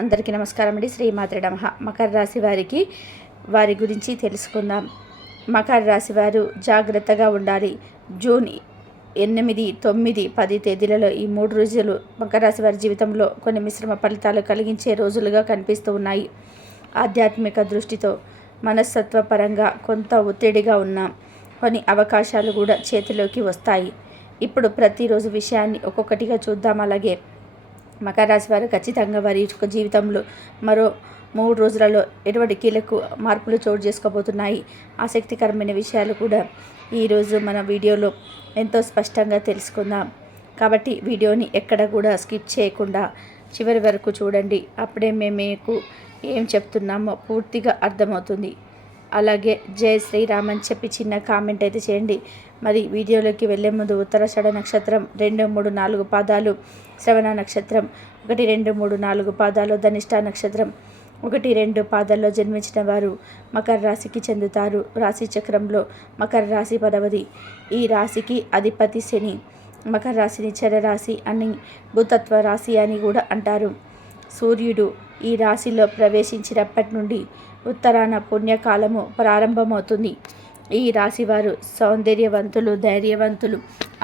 అందరికీ నమస్కారం అండి. శ్రీమాత్రే నమః. మకర రాశి వారి గురించి తెలుసుకుందాం. మకర రాశి వారు జాగ్రత్తగా ఉండాలి. జూన్ 8, 9, 10 తేదీలలో ఈ 3 రోజులు మకర రాశి వారి జీవితంలో కొన్ని మిశ్రమ ఫలితాలు కలిగించే రోజులుగా కనిపిస్తూ ఉన్నాయి. ఆధ్యాత్మిక దృష్టితో మనస్తత్వ పరంగా కొంత ఒత్తిడిగా ఉన్న కొన్ని అవకాశాలు కూడా చేతిలోకి వస్తాయి. ఇప్పుడు ప్రతిరోజు విషయాన్ని ఒక్కొక్కటిగా చూద్దాం. అలాగే మకర రాశి వారు ఖచ్చితంగా వారి యొక్క జీవితంలో మరో 3 రోజులలో ఎటువంటి కీలక మార్పులు చోటు చేసుకోబోతున్నాయి. ఆసక్తికరమైన విషయాలు కూడా ఈరోజు మన వీడియోలో ఎంతో స్పష్టంగా తెలుసుకుందాం. కాబట్టి వీడియోని ఎక్కడ కూడా స్కిప్ చేయకుండా చివరి వరకు చూడండి. అప్పుడే మేము మీకు ఏం చెప్తున్నామో పూర్తిగా అర్థమవుతుంది. అలాగే జై శ్రీరామ్ అని చెప్పి చిన్న కామెంట్ అయితే చేయండి. మరి వీడియోలోకి వెళ్ళే ముందు ఉత్తరాషాఢ నక్షత్రం 2, 3, 4 పాదాలు, శ్రవణ నక్షత్రం 1, 2, 3, 4 పాదాలు, ధనిష్ట నక్షత్రం 1, 2 పాదాల్లో జన్మించిన వారు మకర రాశికి చెందుతారు. రాశి చక్రంలో మకర రాశి 10వ. ఈ రాశికి అధిపతి శని. మకర రాశిని చరరాశి అని, భూతత్వ రాశి అని కూడా అంటారు. సూర్యుడు ఈ రాశిలో ప్రవేశించినప్పటి నుండి ఉత్తరాన పుణ్యకాలము ప్రారంభమవుతుంది. ఈ రాశివారు సౌందర్యవంతులు, ధైర్యవంతులు,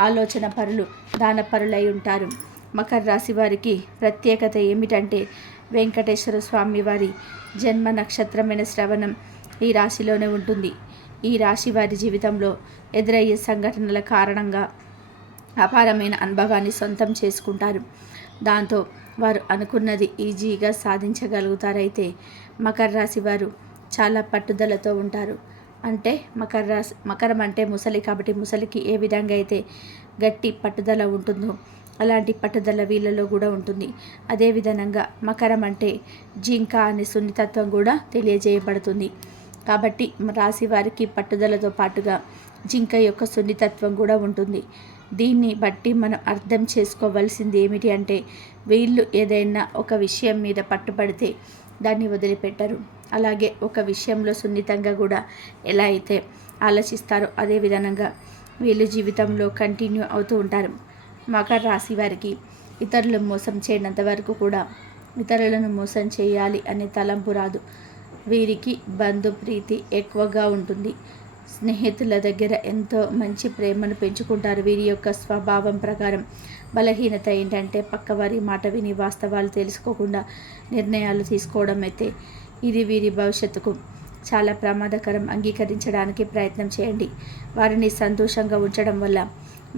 ఆలోచన పరులు, దానపరులై ఉంటారు. మకర రాశి వారికి ప్రత్యేకత ఏమిటంటే వెంకటేశ్వర స్వామి వారి జన్మ నక్షత్రమైన శ్రవణం ఈ రాశిలోనే ఉంటుంది. ఈ రాశి వారి జీవితంలో ఎదురయ్యే సంఘటనల కారణంగా అపారమైన అనుభవాన్ని సొంతం చేసుకుంటారు. దాంతో వారు అనుకున్నది ఈజీగా సాధించగలుగుతారైతే మకర రాశి వారు చాలా పట్టుదలతో ఉంటారు. అంటే మకరం అంటే ముసలి, కాబట్టి ముసలికి ఏ విధంగా అయితే గట్టి పట్టుదల ఉంటుందో అలాంటి పట్టుదల వీళ్ళలో కూడా ఉంటుంది. అదేవిధంగా మకరం అంటే జింక అనే సున్నితత్వం కూడా తెలియజేయబడుతుంది. కాబట్టి రాశి వారికి పట్టుదలతో పాటుగా జింక యొక్క సున్నితత్వం కూడా ఉంటుంది. దీన్ని బట్టి మనం అర్థం చేసుకోవాల్సింది ఏమిటి అంటే వీళ్ళు ఏదైనా ఒక విషయం మీద పట్టుబడితే దాన్ని వదిలిపెట్టరు. అలాగే ఒక విషయంలో సున్నితంగా కూడా ఎలా అయితే ఆలోచిస్తారో అదే విధంగా వీళ్ళు జీవితంలో కంటిన్యూ అవుతూ ఉంటారు. మకర రాశి వారికి ఇతరులు మోసం చేయనంత వరకు కూడా ఇతరులను మోసం చేయాలి అనే తలంపు రాదు. వీరికి బంధు ప్రీతి ఎక్కువగా ఉంటుంది. స్నేహితుల దగ్గర ఎంతో మంచి ప్రేమను పెంచుకుంటారు. వీరి యొక్క స్వభావం ప్రకారం బలహీనత ఏంటంటే పక్కవారి మాట విని వాస్తవాలు తెలుసుకోకుండా నిర్ణయాలు తీసుకోవడం అయితే ఇది వీరి భవిష్యత్తుకు చాలా ప్రమాదకరం. అంగీకరించడానికి ప్రయత్నం చేయండి. వారిని సంతోషంగా ఉంచడం వల్ల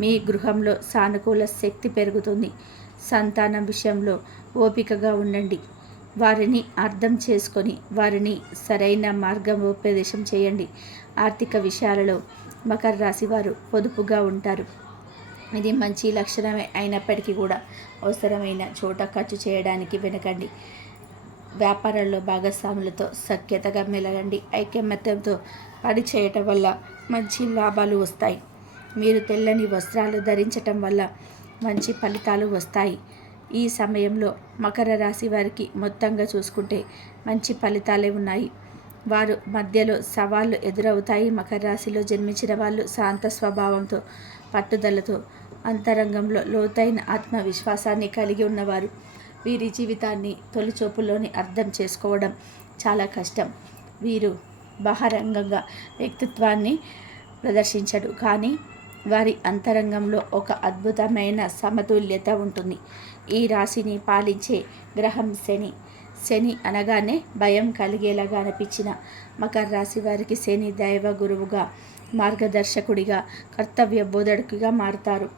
మీ గృహంలో సానుకూల శక్తి పెరుగుతుంది. సంతానం విషయంలో ఓపికగా ఉండండి. వారిని అర్థం చేసుకొని వారిని సరైన మార్గోపదేశం చేయండి. ఆర్థిక విషయాలలో మకర రాశి వారు పొదుపుగా ఉంటారు. ఇది మంచి లక్షణమే అయినప్పటికీ కూడా అవసరమైన చోట ఖర్చు చేయడానికి వెనకండి. వ్యాపారాల్లో భాగస్వాములతో సఖ్యతగా మెలగండి. ఐకమత్యంతో పని చేయటం వల్ల మంచి లాభాలు వస్తాయి. మీరు తెల్లని వస్త్రాలు ధరించటం వల్ల మంచి ఫలితాలు వస్తాయి. ఈ సమయంలో మకర రాశి వారికి మొత్తంగా చూసుకుంటే మంచి ఫలితాలే ఉన్నాయి. వారు మధ్యలో సవాళ్ళు ఎదురవుతాయి. మకర రాశిలో జన్మించిన వాళ్ళు శాంత స్వభావంతో, పట్టుదలతో, అంతరంగంలో లోతైన ఆత్మవిశ్వాసాన్ని కలిగి ఉన్నవారు. వీరి జీవితాన్ని తొలిచూపులోనే అర్థం చేసుకోవడం చాలా కష్టం. వీరు బహిరంగంగా వ్యక్తిత్వాన్ని ప్రదర్శించడు, కానీ వారి అంతరంగంలో ఒక అద్భుతమైన సమతుల్యత ఉంటుంది. ఈ రాశిని పాలించే గ్రహం శని. శని అనగానే భయం కలిగేలాగా అనిపించిన మకర రాశి వారికి శని దైవ గురువుగా, మార్గదర్శకుడిగా, కర్తవ్య బోధకుడిగా మారుతారు.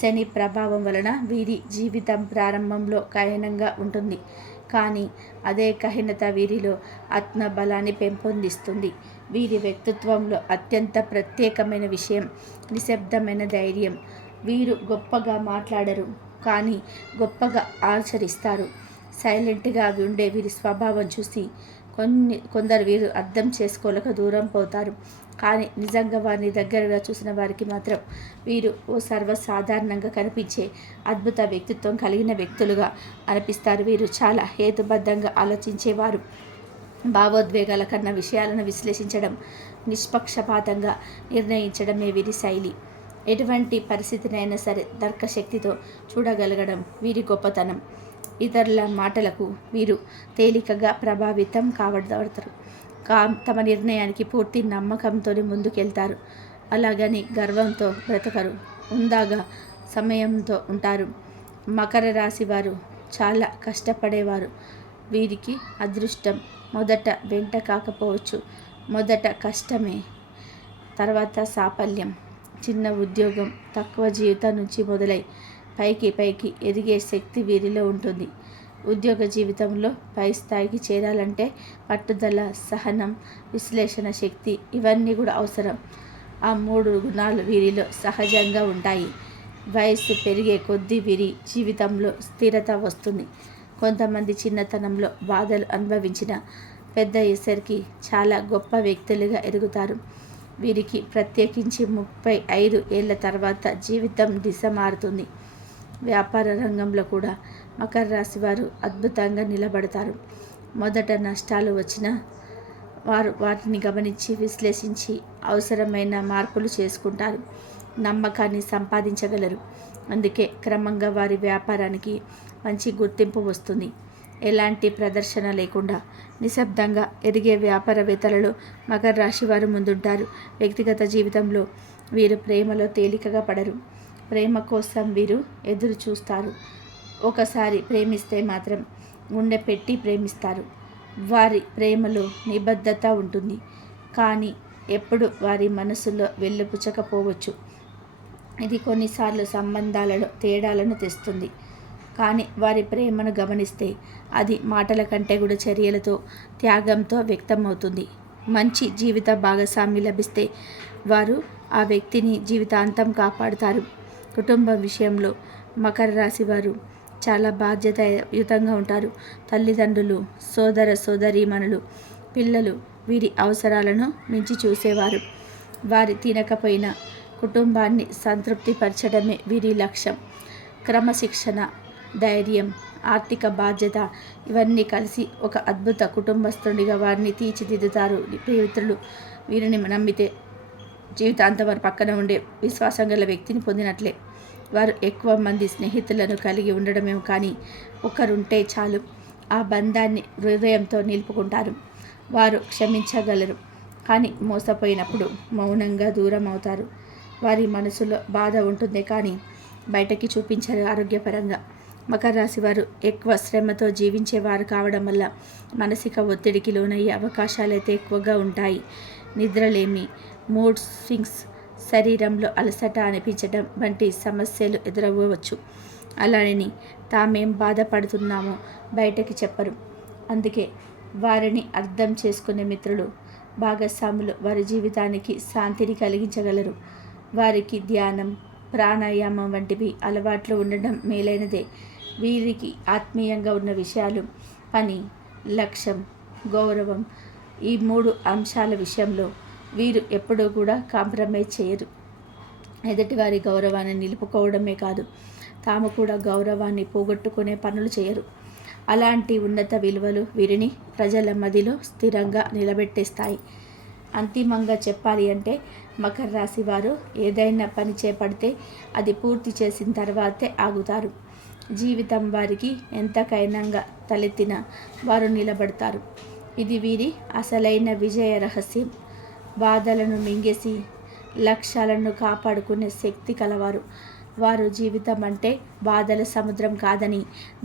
శని ప్రభావం వలన వీరి జీవితం ప్రారంభంలో కఠినంగా ఉంటుంది, కానీ అదే కఠినత వీరిలో ఆత్మబలాన్ని పెంపొందిస్తుంది. వీరి వ్యక్తిత్వంలో అత్యంత ప్రత్యేకమైన విషయం నిశ్శబ్దమైన ధైర్యం. వీరు గొప్పగా మాట్లాడరు, కానీ గొప్పగా ఆచరిస్తారు. సైలెంట్గా ఉండే వీరి స్వభావం చూసి కొందరు వీరు అర్థం చేసుకోలేక దూరం పోతారు, కానీ నిజంగా వారిని దగ్గరగా చూసిన వారికి మాత్రం వీరు ఓ సర్వసాధారణంగా కనిపించే అద్భుత వ్యక్తిత్వం కలిగిన వ్యక్తులుగా అనిపిస్తారు. వీరు చాలా హేతుబద్ధంగా ఆలోచించేవారు. భావోద్వేగాల కన్నా విషయాలను విశ్లేషించడం, నిష్పక్షపాతంగా నిర్ణయించడమే వీరి శైలి. ఎటువంటి పరిస్థితినైనా సరే తర్కశక్తితో చూడగలగడం వీరి గొప్పతనం. ఇతరుల మాటలకు వీరు తేలికగా ప్రభావితం కావడతారు. తమ నిర్ణయానికి పూర్తి నమ్మకంతో ముందుకెళ్తారు. అలాగని గర్వంతో బ్రతకరు, ఉందాగా సమయంతో ఉంటారు. మకర రాశి వారు చాలా కష్టపడేవారు. వీరికి అదృష్టం మొదట వెంట కాకపోవచ్చు, మొదట కష్టమే, తర్వాత సాఫల్యం. చిన్న ఉద్యోగం, తక్కువ జీవితం నుంచి మొదలై పైకి ఎదిగే శక్తి వీరిలో ఉంటుంది. ఉద్యోగ జీవితంలో పై స్థాయికి చేరాలంటే పట్టుదల, సహనం, విశ్లేషణ శక్తి ఇవన్నీ కూడా అవసరం. ఆ 3 గుణాలు వీరిలో సహజంగా ఉంటాయి. వయస్సు పెరిగే కొద్దీ వీరి జీవితంలో స్థిరత వస్తుంది. కొంతమంది చిన్నతనంలో బాధలు అనుభవించిన పెద్ద అయ్యేసరికి చాలా గొప్ప వ్యక్తులుగా ఎదుగుతారు. వీరికి ప్రత్యేకించి 35 ఏళ్ల తర్వాత జీవితం దిశ మారుతుంది. వ్యాపార రంగంలో కూడా మకర రాశి వారు అద్భుతంగా నిలబడతారు. మొదట నష్టాలు వచ్చినా వారు వాటిని గమనించి విశ్లేషించి అవసరమైన మార్పులు చేసుకుంటారు. నమ్మకాన్ని సంపాదించగలరు. అందుకే క్రమంగా వారి వ్యాపారానికి మంచి గుర్తింపు వస్తుంది. ఎలాంటి ప్రదర్శన లేకుండా నిశ్శబ్దంగా ఎదిగే వ్యాపారవేత్తలలో మకర రాశి వారు ముందుంటారు. వ్యక్తిగత జీవితంలో వీరు ప్రేమలో తేలికగా పడరు. ప్రేమ కోసం వీరు ఎదురు చూస్తారు. ఒకసారి ప్రేమిస్తే మాత్రం గుండె పెట్టి ప్రేమిస్తారు. వారి ప్రేమలో నిబద్ధత ఉంటుంది, కానీ ఎప్పుడు వారి మనసులో వెళ్ళుపుచ్చకపోవచ్చు. ఇది కొన్నిసార్లు సంబంధాలలో తేడాలను తెస్తుంది. కానీ వారి ప్రేమను గమనిస్తే అది మాటల కంటే కూడా చర్యలతో, త్యాగంతో వ్యక్తమవుతుంది. మంచి జీవిత భాగస్వామి లభిస్తే వారు ఆ వ్యక్తిని జీవితాంతం కాపాడుతారు. కుటుంబం విషయంలో మకర రాశి వారు చాలా బాధ్యతాయుతంగా ఉంటారు. తల్లిదండ్రులు, సోదర సోదరీమణులు, పిల్లలు వీరి అవసరాలను మించి చూసేవారు. వారి తినకపోయినా కుటుంబాన్ని సంతృప్తిపరచడమే వీరి లక్ష్యం. క్రమశిక్షణ, ధైర్యం, ఆర్థిక బాధ్యత ఇవన్నీ కలిసి ఒక అద్భుత కుటుంబస్తుడిగా వారిని తీర్చిదిద్దుతారు. ప్రియమిత్రులు వీరిని నమ్మితే జీవితాంతం వారి పక్కన ఉండే విశ్వాసం గల వ్యక్తిని పొందినట్లే. వారు ఎక్కువ మంది స్నేహితులను కలిగి ఉండడమేమో కానీ ఒకరుంటే చాలు, ఆ బంధాన్ని హృదయంతో నిలుపుకుంటారు. వారు క్షమించగలరు, కానీ మోసపోయినప్పుడు మౌనంగా దూరం అవుతారు. వారి మనసులో బాధ ఉంటుంది, కానీ బయటకి చూపించరు. ఆరోగ్యపరంగా మకర రాశి వారు ఎక్కువ శ్రమతో జీవించేవారు కావడం వల్ల మానసిక ఒత్తిడికి లోనయ్యే అవకాశాలైతే ఎక్కువగా ఉంటాయి. నిద్రలేమి, మూడ్ స్వింగ్స్, శరీరంలో అలసట అనిపించడం వంటి సమస్యలు ఎదురవ్వచ్చు. అలానే తామేం బాధపడుతున్నామో బయటకి చెప్పరు. అందుకే వారిని అర్థం చేసుకునే మిత్రులు, భాగస్వాములు వారి జీవితానికి శాంతిని కలిగించగలరు. వారికి ధ్యానం, ప్రాణాయామం వంటివి అలవాట్లు ఉండడం మేలైనదే. వీరికి ఆత్మీయంగా ఉన్న విషయాలు, పని, లక్ష్యం, గౌరవం ఈ 3 అంశాల విషయంలో వీరు ఎప్పుడూ కూడా కాంప్రమైజ్ చేయరు. ఎదుటివారి గౌరవాన్ని నిలుపుకోవడమే కాదు, తాము కూడా గౌరవాన్ని పోగొట్టుకునే పనులు చేయరు. అలాంటి ఉన్నత విలువలు వీరిని ప్రజల మదిలో స్థిరంగా నిలబెట్టేస్తాయి. అంతిమంగా చెప్పాలి అంటే మకర రాశి వారు ఏదైనా పని చేపడితే అది పూర్తి చేసిన తర్వాతే ఆగుతారు. జీవితం వారికి ఎంతకైనా తలెత్తినా వారు నిలబడతారు. ఇది వీరి అసలైన విజయ రహస్యం. బాధలను మింగేసి లక్ష్యాలను కాపాడుకునే శక్తి కలవారు. వారు జీవితం అంటే బాధల సముద్రం కాదని,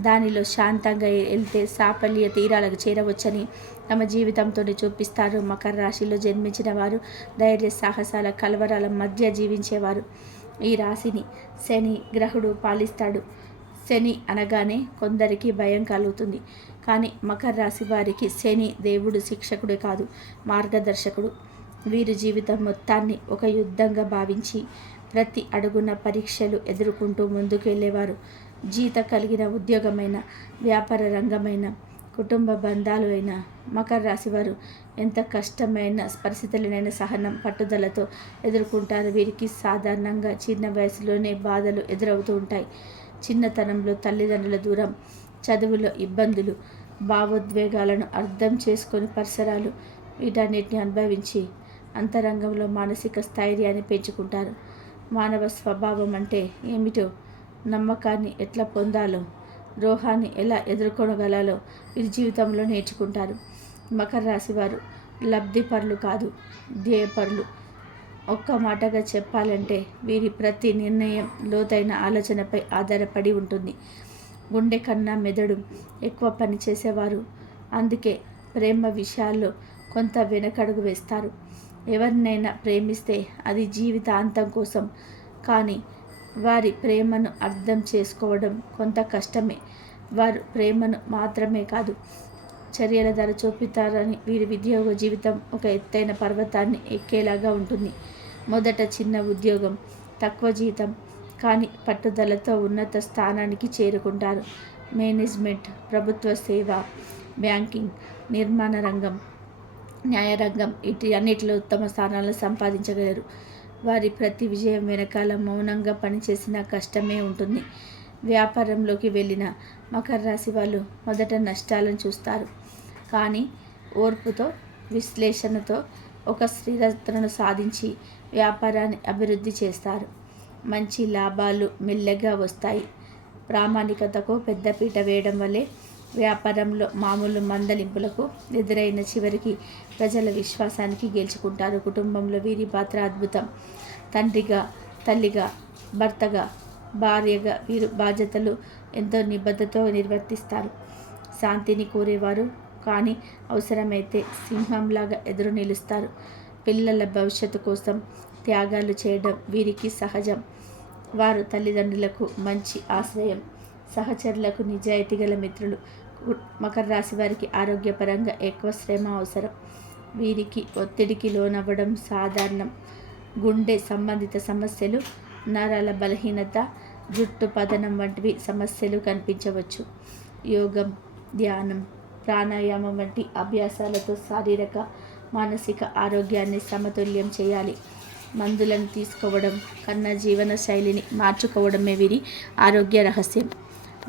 దానిలో శాంతంగా వెళ్తే సాఫల్య తీరాలకు చేరవచ్చని తమ జీవితంతోనే చూపిస్తారు. మకర రాశిలో జన్మించిన వారు ధైర్య సాహసాల కలవరాల మధ్య జీవించేవారు. ఈ రాశిని శని గ్రహుడు పాలిస్తాడు. శని అనగానే కొందరికి భయం కలుగుతుంది, కానీ మకర రాశి వారికి శని దేవుడు శిక్షకుడే కాదు, మార్గదర్శకుడు. వీరి జీవితం మొత్తాన్ని ఒక యుద్ధంగా భావించి ప్రతి అడుగున పరీక్షలు ఎదుర్కొంటూ ముందుకు వెళ్ళేవారు. జీత కలిగిన ఉద్యోగమైన, వ్యాపార రంగమైన, కుటుంబ బంధాలు అయినా మకర రాశి వారు ఎంత కష్టమైన పరిస్థితులనైనా సహనం, పట్టుదలతో ఎదుర్కొంటారు. వీరికి సాధారణంగా చిన్న వయసులోనే బాధలు ఎదురవుతూ ఉంటాయి. చిన్నతనంలో తల్లిదండ్రుల దూరం, చదువులో ఇబ్బందులు, భావోద్వేగాలను అర్థం చేసుకొని పరిసరాలు వీటన్నిటిని అనుభవించి అంతరంగంలో మానసిక స్థైర్యాన్ని పెంచుకుంటారు. మానవ స్వభావం అంటే ఏమిటో, నమ్మకాన్ని ఎట్లా పొందాలో, ద్రోహాన్ని ఎలా ఎదుర్కొనగలాలో వీరి జీవితంలో నేర్చుకుంటారు. మకర రాశి వారు లబ్ధిపరులు కాదు, ధ్యేయపరులు. ఒక్క మాటగా చెప్పాలంటే వీరి ప్రతి నిర్ణయం లోతైన ఆలోచనపై ఆధారపడి ఉంటుంది. గుండె కన్నా మెదడు ఎక్కువ పనిచేసేవారు. అందుకే ప్రేమ విషయాల్లో కొంత వెనకడుగు వేస్తారు. ఎవరినైనా ప్రేమిస్తే అది జీవితాంతం కోసం, కానీ వారి ప్రేమను అర్థం చేసుకోవడం కొంత కష్టమే. వారు ప్రేమను మాత్రమే కాదు, చర్యల ధర చూపుతారని. వీరి ఉద్యోగ జీవితం ఒక ఎత్తైన పర్వతాన్ని ఎక్కేలాగా ఉంటుంది. మొదట చిన్న ఉద్యోగం, తక్కువ జీతం, కానీ పట్టుదలతో ఉన్నత స్థానానికి చేరుకుంటారు. మేనేజ్మెంట్, ప్రభుత్వ సేవ, బ్యాంకింగ్, నిర్మాణ రంగం, న్యాయరంగం అన్నిటిలో ఉత్తమ స్థానాలను సంపాదించగలరు. వారి ప్రతి విజయం వెనకాల మౌనంగా పనిచేసిన కష్టమే ఉంటుంది. వ్యాపారంలోకి వెళ్ళిన మకర రాశి వాళ్ళు మొదట నష్టాలను చూస్తారు, కానీ ఓర్పుతో, విశ్లేషణతో ఒక స్థిరతను సాధించి వ్యాపారాన్ని అభివృద్ధి చేస్తారు. మంచి లాభాలు మెల్లగా వస్తాయి. ప్రామాణికతకు పెద్దపీట వేయడం వల్లే వ్యాపారంలో మామూలు మందలింపులకు ఎదురైన చివరికి ప్రజల విశ్వాసానికి గెలుచుకుంటారు. కుటుంబంలో వీరి పాత్ర అద్భుతం. తండ్రిగా, తల్లిగా, భర్తగా, భార్యగా వీరు బాధ్యతలు ఎంతో నిబద్ధతతో నిర్వర్తిస్తారు. శాంతిని కోరేవారు, కానీ అవసరమైతే సింహంలాగా ఎదురు నిలుస్తారు. పిల్లల భవిష్యత్తు కోసం త్యాగాలు చేయడం వీరికి సహజం. వారు తల్లిదండ్రులకు మంచి ఆశ్రయం, సహచరులకు నిజాయితీ గల మిత్రులు. మకర రాశి వారికి ఆరోగ్యపరంగా ఎక్కువ శ్రమ అవసరం. వీరికి ఒత్తిడికి లోనవ్వడం సాధారణం. గుండె సంబంధిత సమస్యలు, నరాల బలహీనత, జుట్టు పతనం వంటివి సమస్యలు కనిపించవచ్చు. యోగం, ధ్యానం, ప్రాణాయామం వంటి అభ్యాసాలతో శారీరక, మానసిక ఆరోగ్యాన్ని సమతుల్యం చేయాలి. మందులను తీసుకోవడం కన్నా జీవన శైలిని మార్చుకోవడమే వీరి ఆరోగ్య రహస్యం.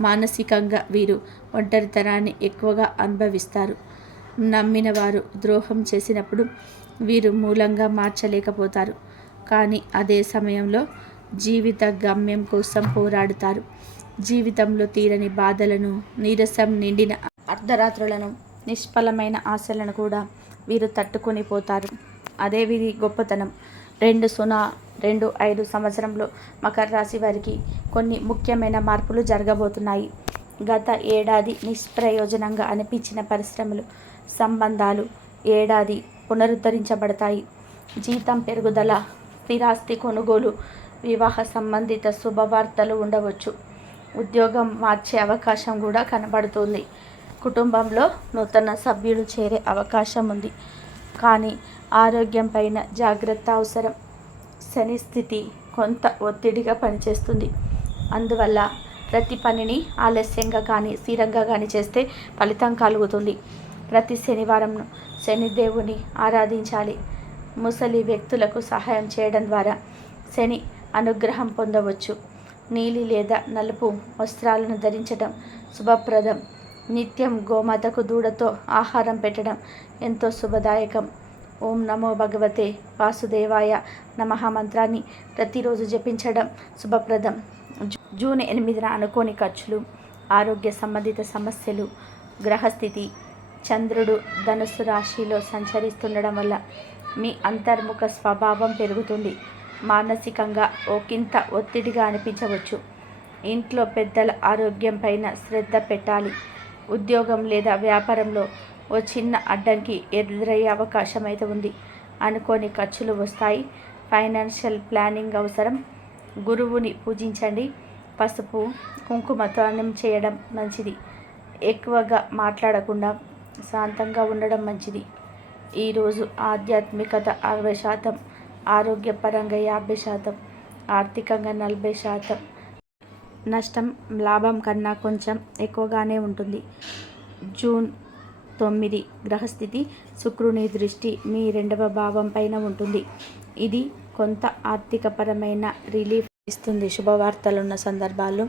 మానసికంగా వీరు ఒంటరితనాన్ని ఎక్కువగా అనుభవిస్తారు. నమ్మిన వారు ద్రోహం చేసినప్పుడు వీరు మూలంగా మార్చలేకపోతారు, కానీ అదే సమయంలో జీవిత గమ్యం కోసం పోరాడుతారు. జీవితంలో తీరని బాధలను, నీరసం నిండిన అర్ధరాత్రులను, నిష్ఫలమైన ఆశలను కూడా వీరు తట్టుకొని పోతారు. అదే వీరి గొప్పతనం. 2025 సంవత్సరంలో మకర రాశి వారికి కొన్ని ముఖ్యమైన మార్పులు జరగబోతున్నాయి. గత ఏడాది నిష్ప్రయోజనంగా అనిపించిన పరిశ్రమలు, సంబంధాలు ఏడాది పునరుద్ధరించబడతాయి. జీతం పెరుగుదల, స్థిరాస్తి కొనుగోలు, వివాహ సంబంధిత శుభవార్తలు ఉండవచ్చు. ఉద్యోగం మార్చే అవకాశం కూడా కనబడుతుంది. కుటుంబంలో నూతన సభ్యులు చేరే అవకాశం ఉంది, కానీ ఆరోగ్యం పైన జాగ్రత్త అవసరం. శని స్థితి కొంత ఒత్తిడిగా పనిచేస్తుంది. అందువల్ల ప్రతి పనిని ఆలస్యంగా కానీ స్థిరంగా కానీ చేస్తే ఫలితం కలుగుతుంది. ప్రతి శనివారం శనిదేవుని ఆరాధించాలి. ముసలి వ్యక్తులకు సహాయం చేయడం ద్వారా శని అనుగ్రహం పొందవచ్చు. నీలి లేదా నలుపు వస్త్రాలను ధరించడం శుభప్రదం. నిత్యం గోమాతకు దూడతో ఆహారం పెట్టడం ఎంతో శుభదాయకం. ఓం నమో భగవతే వాసుదేవాయ నమః మంత్రాన్ని ప్రతిరోజు జపించడం శుభప్రదం. జూన్ 8న అనుకోని ఖర్చులు, ఆరోగ్య సంబంధిత సమస్యలు, గ్రహస్థితి. చంద్రుడు ధనుస్సు రాశిలో సంచరిస్తుండడం వల్ల మీ అంతర్ముఖ స్వభావం పెరుగుతుంది. మానసికంగా ఒకంత ఒత్తిడిగా అనిపించవచ్చు. ఇంట్లో పెద్దల ఆరోగ్యం పైన శ్రద్ధ పెట్టాలి. ఉద్యోగం లేదా వ్యాపారంలో ఓ చిన్న అడ్డంకి ఎదురయ్యే అవకాశం అయితే ఉంది. అనుకోని ఖర్చులు వస్తాయి. ఫైనాన్షియల్ ప్లానింగ్ అవసరం. గురువుని పూజించండి. పసుపు, కుంకుమతో అన్నం చేయడం మంచిది. ఎక్కువగా మాట్లాడకుండా శాంతంగా ఉండడం మంచిది. ఈరోజు ఆధ్యాత్మికత 60%, ఆరోగ్యపరంగా 50%, ఆర్థికంగా 40%. నష్టం లాభం కన్నా కొంచెం ఎక్కువగానే ఉంటుంది. జూన్ 9 గ్రహస్థితి శుక్రుని దృష్టి మీ 2వ భావం పైన ఉంటుంది. ఇది కొంత ఆర్థికపరమైన రిలీఫ్ ఇస్తుంది. శుభవార్తలున్న సందర్భాల్లో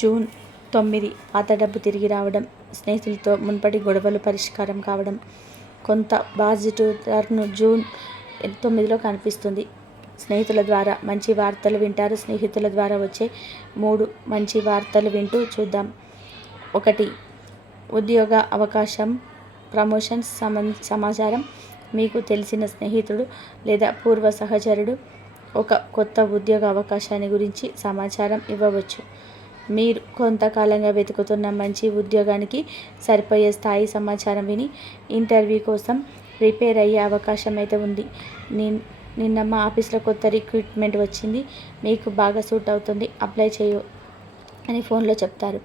జూన్ 9 పాత డబ్బు తిరిగి రావడం, స్నేహితులతో మున్పటి గొడవలు పరిష్కారం కావడం, కొంత పాజిటివ్ టర్న్ జూన్ 9లో కనిపిస్తుంది. స్నేహితుల ద్వారా మంచి వార్తలు వింటారు. స్నేహితుల ద్వారా వచ్చే 3 మంచి వార్తలు వింటూ చూద్దాం. 1. ఉద్యోగ అవకాశం, ప్రమోషన్స్ సమాచారం. మీకు తెలిసిన స్నేహితుడు లేదా పూర్వ సహచరుడు ఒక కొత్త ఉద్యోగ అవకాశాన్ని గురించి సమాచారం ఇవ్వవచ్చు. మీరు కొంతకాలంగా వెతుకుతున్న మంచి ఉద్యోగానికి సరిపోయే స్థాయి సమాచారం విని ఇంటర్వ్యూ కోసం ప్రిపేర్ అయ్యే అవకాశం అయితే ఉంది. నిన్న మా ఆఫీస్లో కొత్త రిక్రూట్మెంట్ వచ్చింది, మీకు బాగా సూట్ అవుతుంది, అప్లై చేయు అని ఫోన్లో చెప్తారు.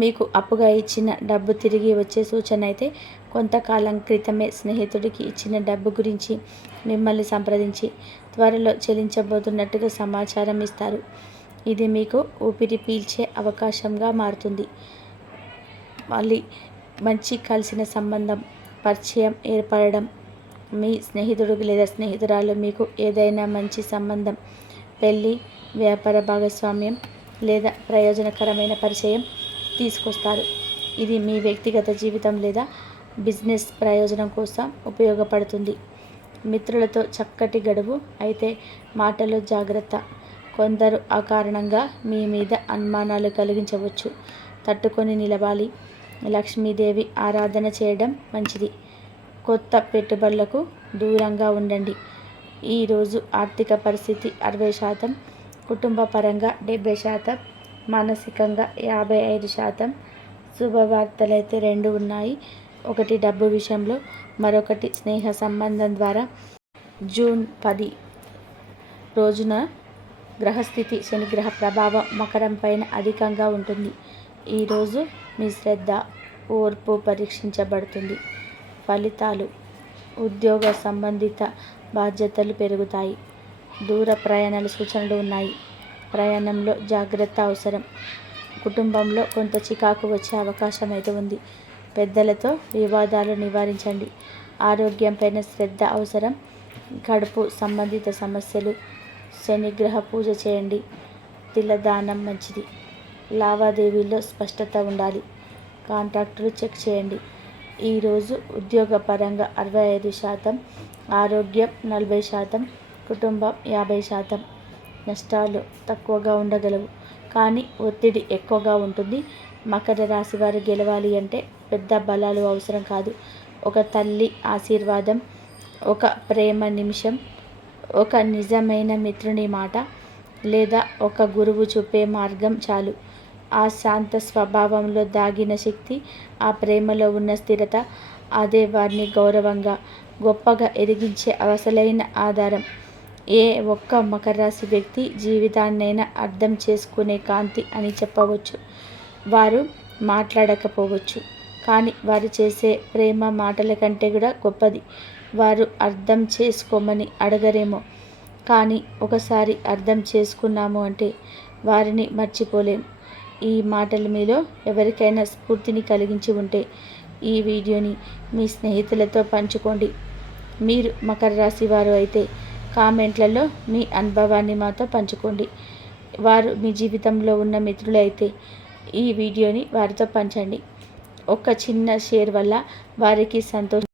మీకు అప్పుగా ఇచ్చిన డబ్బు తిరిగి వచ్చే సూచన అయితే కొంతకాలం క్రితమే స్నేహితుడికి ఇచ్చిన డబ్బు గురించి మిమ్మల్ని సంప్రదించి త్వరలో చెల్లించబోతున్నట్టుగా సమాచారం ఇస్తారు. ఇది మీకు ఊపిరి పీల్చే అవకాశంగా మారుతుంది. మళ్ళీ మంచి కలిసిన సంబంధం, పరిచయం ఏర్పడడం. మీ స్నేహితుడు లేదా స్నేహితురాలు మీకు ఏదైనా మంచి సంబంధం, పెళ్ళి, వ్యాపార భాగస్వామ్యం లేదా ప్రయోజనకరమైన పరిచయం తీసుకొస్తారు. ఇది మీ వ్యక్తిగత జీవితం లేదా బిజినెస్ ప్రయోజనం కోసం ఉపయోగపడుతుంది. మిత్రులతో చక్కటి గడువు, అయితే మాటలో జాగ్రత్త. కొందరు అకారణంగా మీ మీద అనుమానాలు కలిగించవచ్చు. తట్టుకొని నిలవాలి. లక్ష్మీదేవి ఆరాధన చేయడం మంచిది. కొత్త పెట్టుబడులకు దూరంగా ఉండండి. ఈరోజు ఆర్థిక పరిస్థితి 60%, కుటుంబ పరంగా 70%, మానసికంగా 55%. శుభవార్తలైతే 2 ఉన్నాయి. ఒకటి డబ్బు విషయంలో, మరొకటి స్నేహ సంబంధం ద్వారా. జూన్ 10 రోజున గ్రహస్థితి శనిగ్రహ ప్రభావం మకరం పైన అధికంగా ఉంటుంది. ఈరోజు మీ శ్రద్ధ, ఓర్పు పరీక్షించబడుతుంది. ఫలితాలు: ఉద్యోగ సంబంధిత బాధ్యతలు పెరుగుతాయి. దూర ప్రయాణాల సూచనలు ఉన్నాయి. ప్రయాణంలో జాగ్రత్త అవసరం. కుటుంబంలో కొంత చికాకు వచ్చే అవకాశం అయితే ఉంది. పెద్దలతో వివాదాలు నివారించండి. ఆరోగ్యంపైన శ్రద్ధ అవసరం. కడుపు సంబంధిత సమస్యలు. శనిగ్రహ పూజ చేయండి. తిలదానం మంచిది. లావాదేవీల్లో స్పష్టత ఉండాలి. కాంట్రాక్టులు చెక్ చేయండి. ఈరోజు ఉద్యోగపరంగా 65%, ఆరోగ్యం 40%, కుటుంబం 50%. నష్టాలు తక్కువగా ఉండగలవు, కానీ ఒత్తిడి ఎక్కువగా ఉంటుంది. మకర రాశి వారు గెలవాలి అంటే పెద్ద బలాలు అవసరం కాదు. ఒక తల్లి ఆశీర్వాదం, ఒక ప్రేమ నిమిషం, ఒక నిజమైన మిత్రుని మాట లేదా ఒక గురువు చూపే మార్గం చాలు. ఆ శాంత స్వభావంలో దాగిన శక్తి, ఆ ప్రేమలో ఉన్న స్థిరత, అదే వారిని గౌరవంగా, గొప్పగా ఎదిగించే అసలైన ఆధారం. ఏ ఒక్క మకర రాశి వ్యక్తి జీవితాన్నైనా అర్థం చేసుకునే కాంతి అని చెప్పవచ్చు. వారు మాట్లాడకపోవచ్చు, కానీ వారు చేసే ప్రేమ మాటల కంటే కూడా గొప్పది. వారు అర్థం చేసుకోమని అడగరేమో, కానీ ఒకసారి అర్థం చేసుకున్నాము అంటే వారిని మర్చిపోలేం. ఈ మాటలు మీలో ఎవరికైనా స్ఫూర్తిని కలిగించి ఉంటే ఈ వీడియోని మీ స్నేహితులతో పంచుకోండి. మీరు మకర రాశి వారు అయితే కామెంట్లలో మీ అనుభవాన్ని మాతో పంచుకోండి. వారు మీ జీవితంలో ఉన్న మిత్రులు అయితే ఈ వీడియోని వారితో పంచండి. ఒక చిన్న షేర్ వల్ల వారికి సంతోషం.